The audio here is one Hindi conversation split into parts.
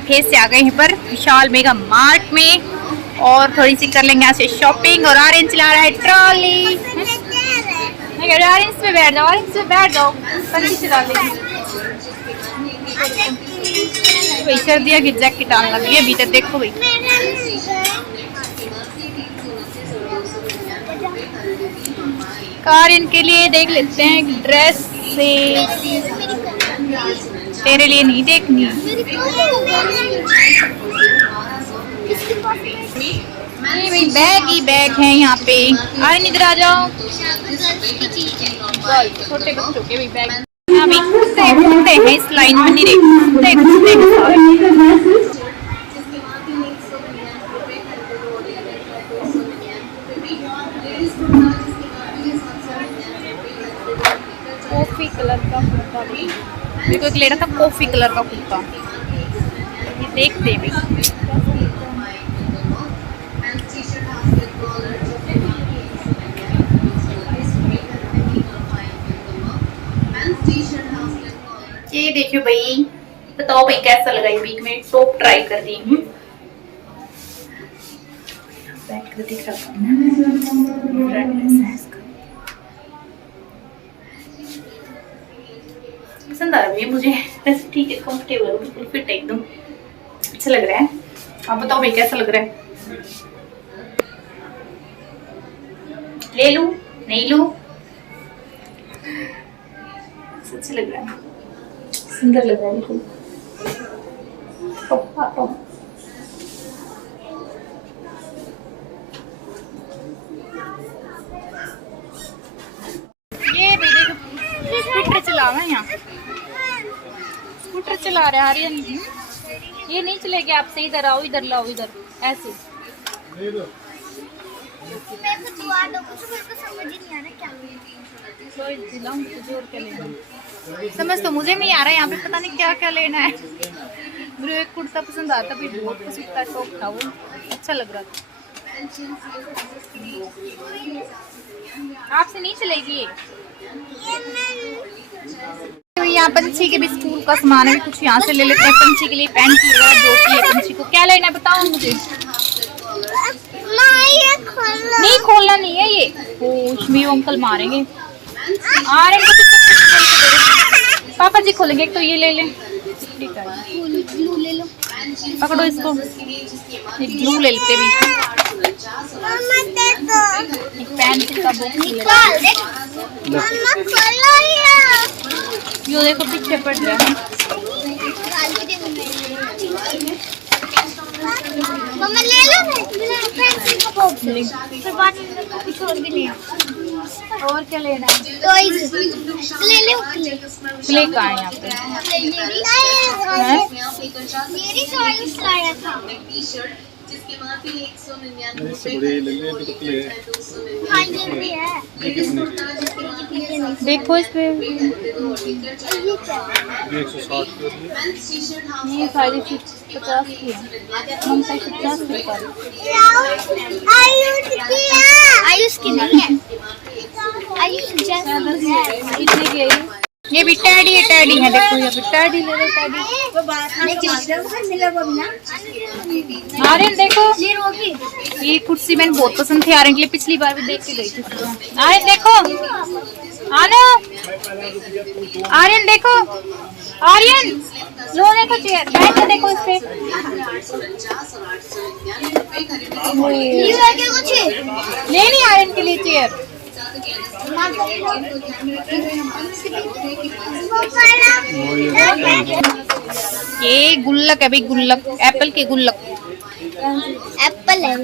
फिर से आ गए हैं पर विशाल मेगा मार्ट में और थोड़ी सी कर लेंगे यहाँ से शॉपिंग। और ऑरेंज चला रहा है ट्रॉली। मैं कह रही ऑरेंज पे बैठ जाओ, ऑरेंज पे बैठ जाओ, पंछी चला लेंगे। भाई सर्दियों की जैकेट आने लगी है अभी तक, देखो भाई। कारिन के लिए देख लेते हैं एक ड्रेस से, तेरे लिए नहीं देखनी। ये भाई बैग ही बैग है यहाँ पे। आरिन इधर आ जाओ। छोटे बच्चों के भी बैग यहाँ भी कुत्ते कुत्ते हैं इस लाइन में, नहीं कुत्ते कुत्ते कॉफी कलर का कुर्ता, मेरे को एक ले रहा था कॉफी कलर का कुर्ता। ये देखते हैं भाई। ये देखियो भाई, बताओ भाई कैसा लगा ये वीक में। टॉप ट्राई कर दी हूँ। बैक दिख रहा है। पसंद आ रहा है मुझे, वैसे ठीक है, कंफर्टेबल है, बिल्कुल फिट है एकदम, अच्छा लग रहा है। आप बताओ भाई कैसा लग रहा है। ले लूं नहीं लूं, अच्छा लग रहा है, सुंदर लग रहा है बिल्कुल। ये भी देखो स्कूटर चला रहा है यहाँ, स्कूटर चला रहा है आर्यन। ये नहीं चलेगी, आपसे इधर आओ, इधर लाओ, इधर ऐसे। समझ तो मुझे नहीं आ रहा है, यहाँ पे पता नहीं क्या क्या लेना है। मुझे एक कुर्ता पसंद आता, भी बहुत पसंद था, टॉप था वो, अच्छा लग रहा था। आपसे नहीं चलेगी ये। यहाँ पंछी के भी स्कूल का सामान है, कुछ यहाँ से ले लेते हैं। पंछी के लिए पैंट वगैरह जो की है, पंछी को क्या लेना है बताओ मुझे। नहीं खोलना नहीं है ये, उसमें अंकल मारेंगे। आ रहे पापा जी खोलेंगे। एक तो ये ले लें, पकड़ो इसको, एक ग्लू ले लेते भी। एक पेंसिल का बॉक्स ले लेते। यो देखो पीछे पड़ रहा है। मम्मा ले लो पेंसिल का बॉक्स, फिर बाद में कुछ और भी ले। और क्या लेना है? टॉयज ले लो। क्ले का है यहाँ पे। मेरी टॉयज लाया था। देखो इस पे ये सारी 50 की है। हम 50 की आयुष की नहीं है, आयुष कितने की है ये भी टैडी है, टैडी है। देखो ये भी टैडी ले लो, टैडी। आर्यन देखो ये कुर्सी मैंने बहुत पसंद थी आर्यन के लिए, पिछली बार भी देख के गई थी। आर्यन देखो, आनो आर्यन देखो, आर्यन लो देखो चेयर, बैठ के देखो इस पे। लेनी आर्यन के लिए चेयर। ये गुल्लक है भाई, गुल्लक, एप्पल के गुल्लक। एप्पल है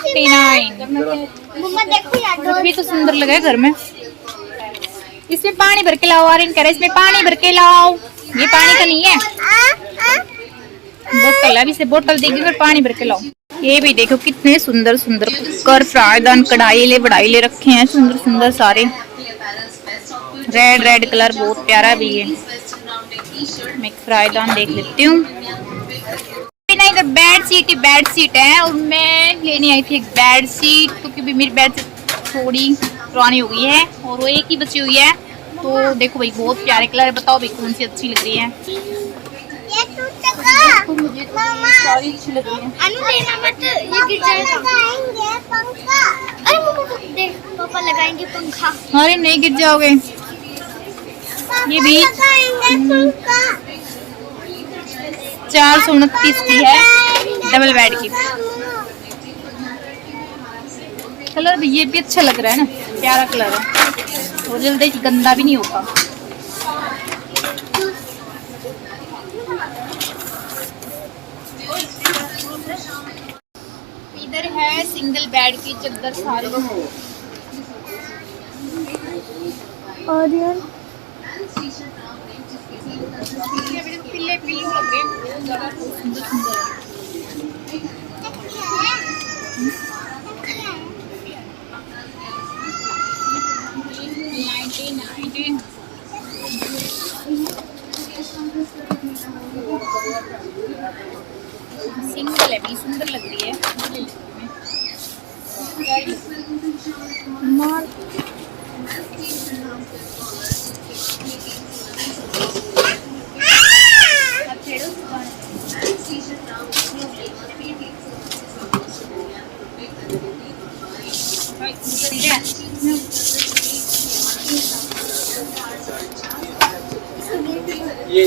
59। भी तो सुंदर लगा है घर में। इसमें पानी भर के लाओ, आर्यन कह रहा है इसमें पानी भर के लाओ। ये पानी का नहीं है, बोतल है, अभी से बोतल देगी फिर पानी भर के लाओ। ये भी देखो कितने सुंदर सुंदर कुकर, फ्राईदान, कढ़ाई ले बढ़ाई ले रखे हैं, सुंदर सुंदर सारे। रेड रेड कलर बहुत प्यारा भी है। मैं फ्राईदान देख लेती हूँ। इधर बेड शीट ही बेड शीट है, और मैं लेने आई थी एक बेड शीट, क्योंकि मेरी बेड शीट थोड़ी पुरानी हो गई है और वो एक ही बची हुई है। तो देखो भाई बहुत प्यारे कलर है, बताओ भाई कौन सी अच्छी लग रही है। देखो मुझे तो सारी अच्छी लग रही है। अनु लेना मत, ये गिर जाएगा। पंखा, अरे मम्मा देख पापा लगाएंगे पंखा। अरे नहीं गिर जाओगे। ये भी 429 की है, डबल बेड की। कलर भी ये भी अच्छा लग रहा है ना, प्यारा कलर है और जल्दी गंदा भी नहीं होगा। इधर है सिंगल बेड की चादर सारी। और यार पीले पीले लग रहे हैं, बहुत ज्यादा सुंदर सुंदर है। सिंगल है भी सुंदर लग रही है। ये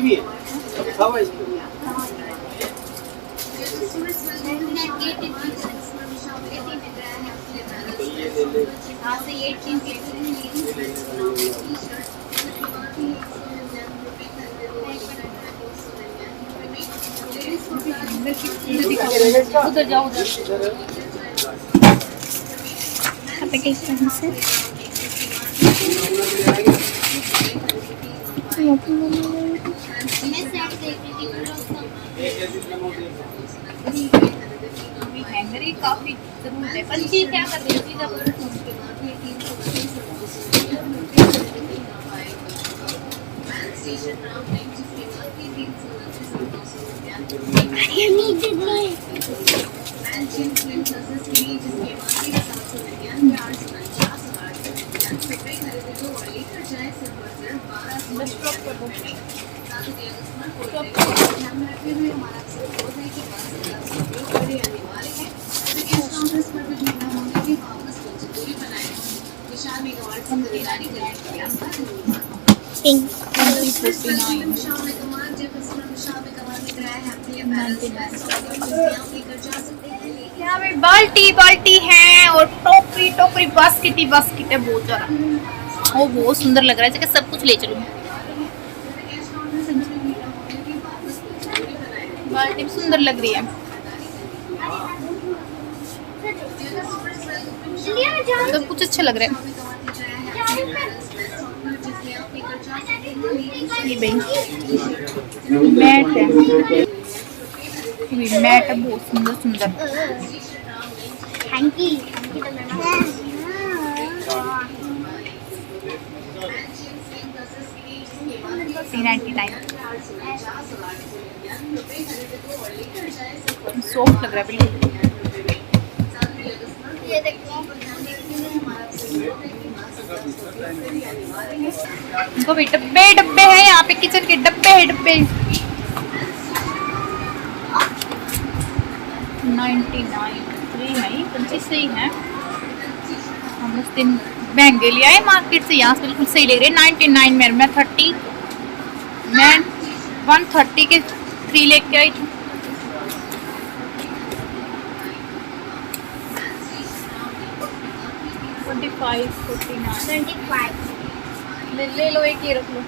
भी अच्छा है इसको। उधर जाओ उधर। किस तरह से हैंगर काफी जरूरत है। पंछी क्या कर रही है? यहाँ पे बाल्टी बाल्टी है और टोकरी टोकरी बास्केट ही बास्केट है बहुत ज्यादा। वो बहुत सुंदर लग रहा है, जैसे सब कुछ ले चलूं। बाल्टी सुंदर लग रही है, सब कुछ अच्छा लग रहा है। ये भाई मैट है, ये मैट है बहुत सुंदर सुंदर। Thank you. 399 सॉफ्ट लग रहा है बिल्कुल। ये देखो इनको भी डब्बे डब्बे हैं यहाँ पे, किचन के डब्बे है डब्बे। 99 नहीं 25 सही है। हम उस दिन महंगे ले आए मार्केट से, यहाँ से बिल्कुल सही ले रहे 99 में। मैं 130 के 3 लेके आई थी। ले लो एक, ये रख लो।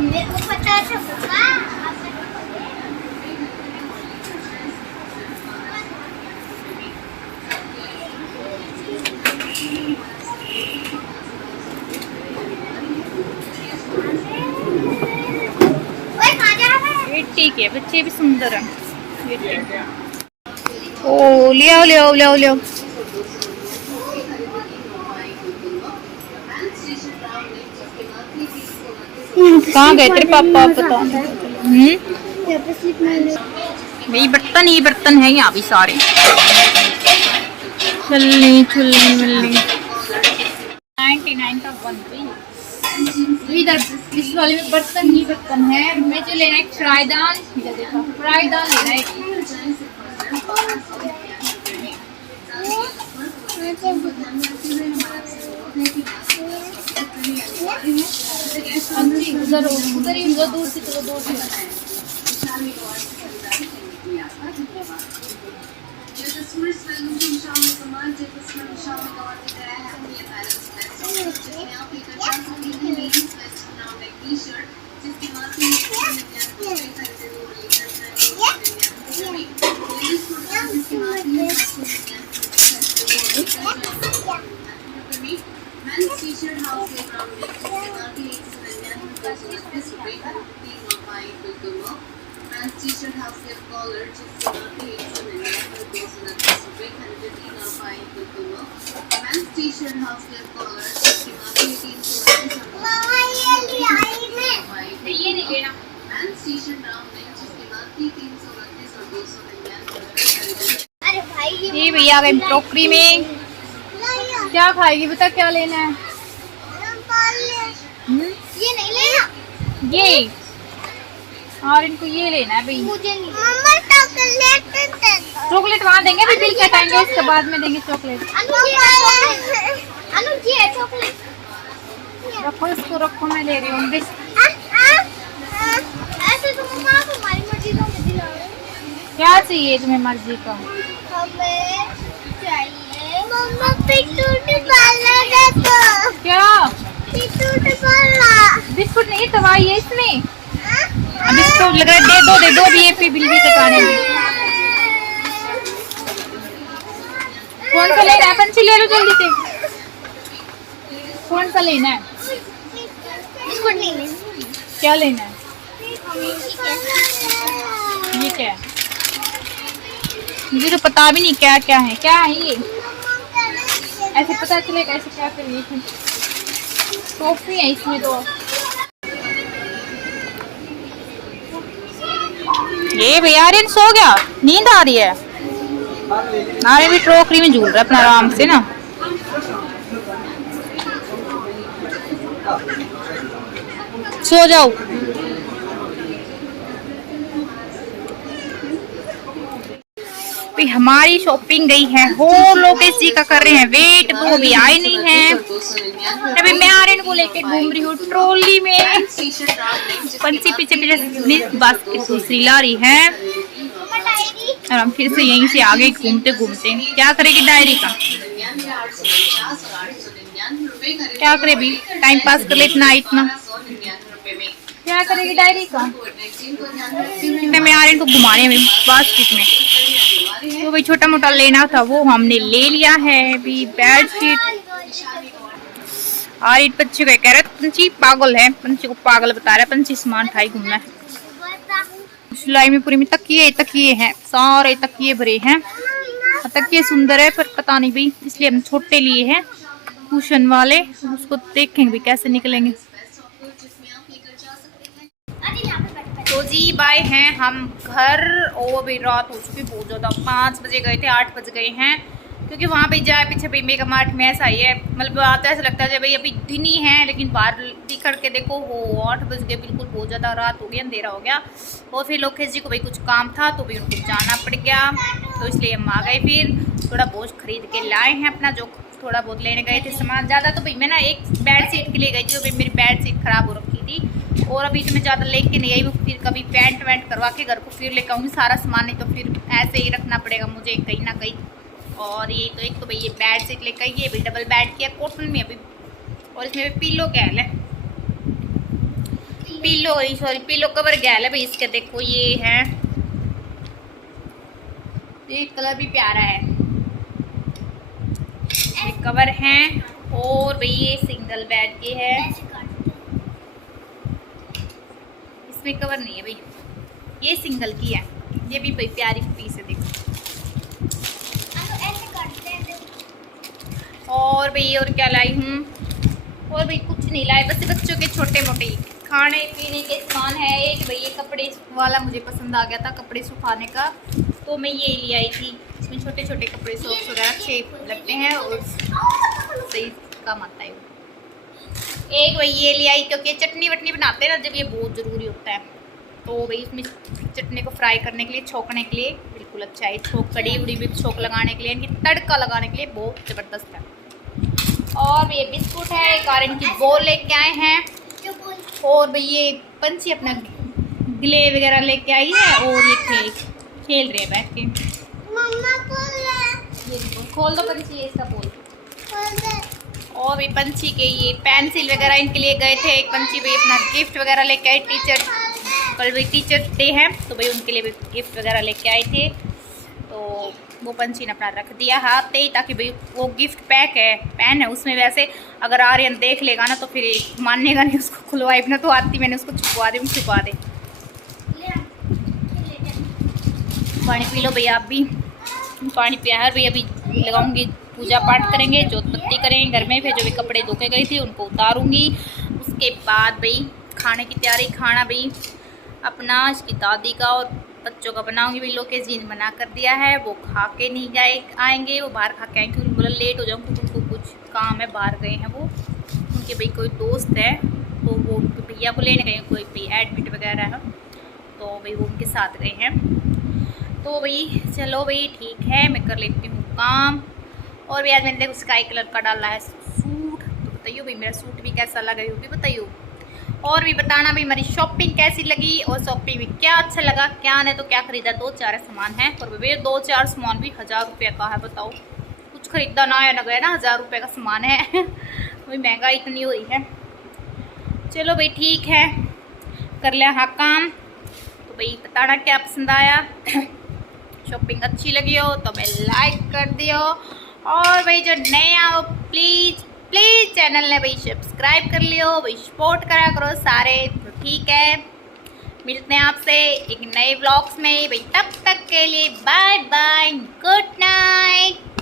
मेरे को पता था पापा। ठीक है, बच्चे भी सुंदर हैं। ओ ले आओ ले आओ ले आओ ले आओ। कहाँ गए तेरे पापा पता नहीं। यहाँ पे स्लिप मारने। यही बर्तन है यहाँ भी सारे, छलनी मिलनी 99 का 1 इधर इस वाले में बर्तन ही बर्तन है। मैं जो लेना है फ्राईदान, इधर देखो फ्राईदान लेना है। उधर उधर ही दूर से चलो, दूर से अरे भाई ये भैया आ गए टोकरी में। क्या खाएगी बता, क्या लेना है? ये नहीं लेना, ये और इनको ये लेना है भाई। मुझे नहीं। मम्मा चॉकलेट वहाँ देंगे, अभी बिल कटाएंगे इसके बाद में देंगे चॉकलेट। अनु जी है चॉकलेट। रखो इसको, रखो मैं ले रही हूँ। ऐसे तो मम्मा तुम्हारी मर्जी का मुझे दिला रहे। क्या चाहिए तुम्हें मर्जी का? हमें चाहिए मम्मा पिट्टू वाला दे दो। क्या? पिट्टू वाला बिस्कुट नहीं, दवाई है इसमें। अब इसको लग रहा है दे दो भी, ये पे बिल भी कटाने में। कौन सा लेना है? पंची ले लो जल्दी से। कौन सा लेना है? बिस्कुट नहीं लेना। क्या लेना है? ये क्या है? मुझे तो पता भी नहीं क्या क्या है। क्या है ये? ऐसे पता चलेगा ऐसे क्या करिए। टॉफी है इसमें तो। ये भैया आर्यन सो गया, नींद आ रही है। आर्यन भी टोकरी में झूल रहा है अपना आराम से ना। सो जाओ। हमारी शॉपिंग गई है हो, लोग इसी का कर रहे हैं वेट, वो अभी आए नहीं है। अभी मैं आर्यन को लेके घूम रही हूँ ट्रॉली में। पंची पीछे बास्केट दूसरी ला रही है और हम फिर से यहीं से आगे घूमते घूमते। क्या करेगी डायरी का? क्या करे भी, टाइम पास कर ले इतना। क्या करेगी डायरी का? मैं आर्यन को घुमाने में बास्केट में तो भाई छोटा मोटा लेना था वो हमने ले लिया है। अभी बेडशीट आर्यन पंची को कह रहा है पंची पागल है, पंची को पागल बता रहा है। पंची सामान उठाई घूमना है। सिलाई में पूरी में तकिए हैं, सारे तकिए भरे हैं। तकिए सुंदर है पर पता नहीं भाई, इसलिए हम छोटे लिए हैं कुशन वाले। उसको देखेंगे भी कैसे निकलेंगे। तो जी बाय हैं हम घर। और अभी रात हो चुकी बहुत ज़्यादा, 5 बजे गए थे, 8 बज गए हैं। क्योंकि वहाँ पे जाए पीछे भाई मेगा मार्ट में ऐसा ही है, मतलब आता ऐसा लगता है भाई अभी दिन ही है, लेकिन बाहर दिखड़ के देखो वो 8 बज गए, बिल्कुल बहुत ज़्यादा रात हो गई, अंधेरा हो गया। और फिर लोकेश जी को भाई कुछ काम था तो भी उनको जाना पड़ गया, तो इसलिए हम आ गए। फिर थोड़ा बहुत खरीद के लाए हैं अपना, जो थोड़ा बहुत लेने गए थे सामान। ज़्यादा तो भाई मैं ना एक बेड शीट के लिए गई थी, तो भाई मेरी बेड शीट ख़राब हो रखी थी। और अभी तो मैं ज़्यादा लेके नहीं आई, वो फिर कभी पेंट वेंट करवा के घर को फिर लेकर आऊँगी सारा सामान, नहीं तो फिर ऐसे ही रखना पड़ेगा मुझे कहीं ना कहीं। और ये तो एक तो भाई ये बेड शीट लेकर आई, ये भी डबल बेड किया कॉटन में अभी। और इसमें भी पिलो गैल है, पिलो कवर गैल है भाई इसके। देखो ये है, ये कलर भी प्यारा है, ये कवर है। और भाई ये सिंगल बेड के है, इसमें कवर नहीं है भाई, ये सिंगल की है। ये भी भाई प्यारी पीस है देखो। और भाई और क्या लाई हूँ? और भाई कुछ नहीं लाए, बस बच्चों के छोटे मोटे खाने पीने के सामान है। एक भाई ये कपड़े वाला मुझे पसंद आ गया था, कपड़े सुखाने का, तो मैं ये ले आई थी। इसमें छोटे छोटे कपड़े सॉक्स वगैरह अच्छे लगते हैं और सही काम आता है। एक भाई ये ले आई क्योंकि चटनी वटनी बनाते हैं ना जब, ये बहुत ज़रूरी होता है। तो भाई इसमें चटनी को फ्राई करने के लिए, छोंकने के लिए बिल्कुल अच्छा है। छोंक कड़ी उड़ी भी छोंक लगाने के लिए, इनकी तड़का लगाने के लिए बहुत ज़बरदस्त है। और ये बिस्कुट है, एक और इनकी बोल लेके आए हैं। और भाई ये पंछी अपना गिले वगैरह लेके आई है और ये खेल रहे हैं बैठ के। ये देखो, खोल दो पंछी, ये इसका बोल। और भी पंछी के ये पेंसिल वगैरह इनके लिए गए थे। एक पंछी भाई अपना गिफ्ट वगैरह लेके आए, कल भाई टीचर डे है तो भाई उनके लिए भी गिफ्ट वगैरह लेके आए थे। तो वो पंछी ने अपना रख दिया हाथ ही, ताकि भाई वो गिफ्ट पैक है, पेन है उसमें। वैसे अगर आर्यन देख लेगा ना तो फिर मानेगा नहीं, उसको खुलवाए बिना तो आती मैंने उसको छुपवा दे। पानी पी लो भैया, आप भी पानी पिया है भैया। अभी लगाऊंगी, पूजा पाठ करेंगे, जोत बत्ती करेंगे घर में, फिर जो भी कपड़े धोके गई थी उनको उतारूंगी। उसके बाद भाई खाने की तैयारी। खाना भाई अपना इसकी दादी का और बच्चों का बनाऊंगी। भाई लोकेश जी ने मना कर दिया है, वो खा के नहीं आएंगे, वो बाहर खा के आएंगे क्योंकि बोला लेट हो जाऊँगी, उनको कुछ काम है, बाहर गए हैं वो। उनके भाई कोई दोस्त है तो वो उनके भैया को लेने गए, कोई भी एडमिट वगैरह है तो भाई वो उनके साथ गए हैं। तो भाई चलो भाई ठीक है, मैं कर लेती हूँ काम। और भी आज मैंने देखो स्काई कलर का डाला है सूट, तो बताइए भाई मेरा सूट भी कैसा लगा वो भी बताइए। और भी बताना भाई मेरी शॉपिंग कैसी लगी और शॉपिंग में क्या अच्छा लगा, क्या नहीं तो क्या खरीदा। 2-4 सामान है और भैया 2-4 सामान भी 1000 रुपये का है। बताओ कुछ खरीदा ना आया ना गया ना, 1000 रुपये का सामान है। भाई महंगाई इतनी हो रही है। चलो भाई ठीक है, कर लिया हाँ काम। तो भाई बताना क्या पसंद आया, शॉपिंग अच्छी लगी हो तो मैं लाइक कर दियो। और भाई जो नए आओ प्लीज़ चैनल ने भाई सब्सक्राइब कर लियो भाई, सपोर्ट करा करो सारे। तो ठीक है, मिलते हैं आपसे एक नए व्लॉग्स में भाई, तब तक के लिए बाय बाय, गुड नाइट।